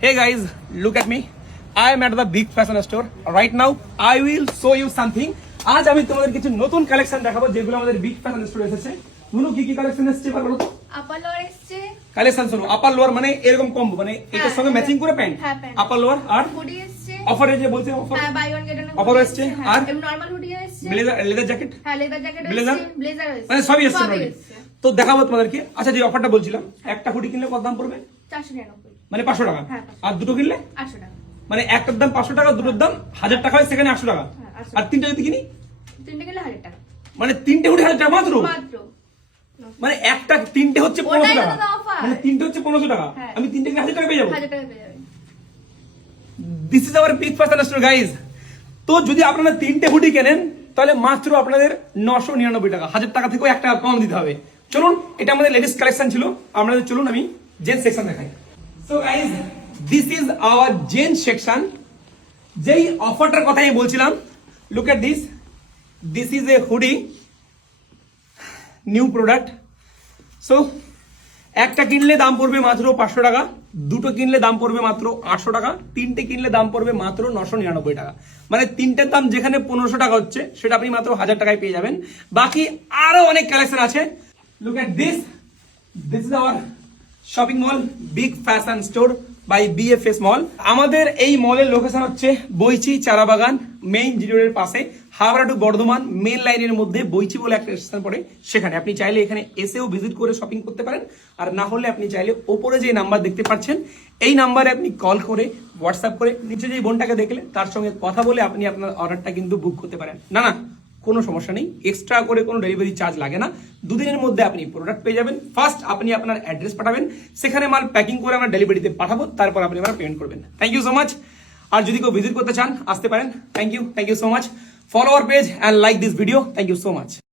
Hey guys, look at me. I am at the big fashion store. Right now, I will show you something. আজ আমি তোমাদের কিছু নতুন collection দেখাবো যেগুলো আমাদের বিগ ফ্যাশন স্টোরে এসেছে। নুনু কি কি কালেকশন এসেছে বলো তো? আপার লোয়ার এসেছে। কালেকশন শোনো, আপার লোয়ার মানে এরকম কম্বো, মানে এটার সঙ্গে ম্যাচিং করে প্যান্ট। আপার লোয়ার আর হুডি এসেছে। অফারে যে বলছে অফার। হ্যাঁ, buy one get one offer এসেছে আর নরমাল হুডি এসেছে। Leather jacket. হ্যাঁ, লেদার জ্যাকেট ব্লেজার এসেছে, ব্লেজার এসেছে। মানে সবই এসেছে। তো দেখাবো তোমাদেরকে। আচ্ছা, যে অফারটা বলছিলাম, একটা হুডি কিনলে কত দাম পড়বে? 499। মানে 500 টাকা। হ্যাঁ, আর দুটো কিনলে 800 টাকা। মানে একটার দাম 500 টাকা, দুটোর দাম 1000 টাকা হয়, সেখানে 800 টাকা। হ্যাঁ, 800 আর তিনটা যদি কিনি তিনটে কিনলে 1000 টাকা। মানে তিনটে হুডি 1000 টাকা মাত্র। মাত্র। মানে একটা তিনটে হচ্ছে 1500 টাকা। ওটাই তো offer। মানে তিনটে হচ্ছে 1500 টাকা। হ্যাঁ। আমি তিনটে কিনে 1000 টাকা পেয়ে যাবো। 1000 টাকা পেয়ে যাবেন। This is hour big fashion store guys. তো যদি আপনারা তিনটে হুডি কেনেন তাহলে মাত্র আপনাদের 999 টাকা, 1000 টাকা থেকেও 1 টাকা কম দিতে হবে। চলুন, এটা আমাদের লেডিস কালেকশন ছিল। আপনাদের চলুন আমি জেন্টস সেকশন দেখাই। So guys, this is hour gents section. যেই অফারটার কথা আমি বলছিলাম, look at this. This is a hoodie, new product. So একটা কিনলে দাম পড়বে মাত্র 500 টাকা, দুটো কিনলে দাম পড়বে মাত্র 800 টাকা, তিনটে কিনলে দাম পড়বে মাত্র 999 টাকা। মানে তিনটের দাম যেখানে 1500 টাকা হচ্ছে, সেটা আপনি মাত্র 1000 টাকায় পেয়ে যাবেন। বাকি আরো অনেক কালেকশন আছে। Look at this. This is our shopping mall, big fashion store by BFS mall. আমাদের এই মলের লোকেশন হচ্ছে বইচি চারাবাগান, মেইন জিরো রোডের পাশে, হাওড়া টু বর্ধমান মেন লাইনের মধ্যে বইচি বলে একটা স্টেশন পড়ে, সেখানে আপনি চাইলে এখানে এসেও ভিজিট করে শপিং করতে পারেন। আর না হলে আপনি চাইলে ওপরে যে নাম্বার দেখতে পাচ্ছেন, এই নাম্বারে আপনি কল করে, হোয়াটসঅ্যাপ করে, নিচে যে বোনটাকে দেখলে তার সঙ্গে কথা বলে আপনি আপনার অর্ডারটা কিন্তু বুক করতে পারেন। না কোনো সমস্যা নেই, এক্সট্রা করে কোনো ডেলিভারি চার্জ লাগে না। দুদিনের মধ্যে আপনি প্রোডাক্ট পেয়ে যাবেন। ফার্স্ট আপনি আপনার অ্যাড্রেস পাঠাবেন, সেখানে মাল প্যাকিং করে আমরা ডেলিভারিতে পাঠাবো, তারপর আপনি আমরা পেমেন্ট করবেন। Thank you so much. আর যদি কেউ ভিজিট করতে চান, আসতে পারেন। Thank you so much. Follow our page and like this video. Thank you so much.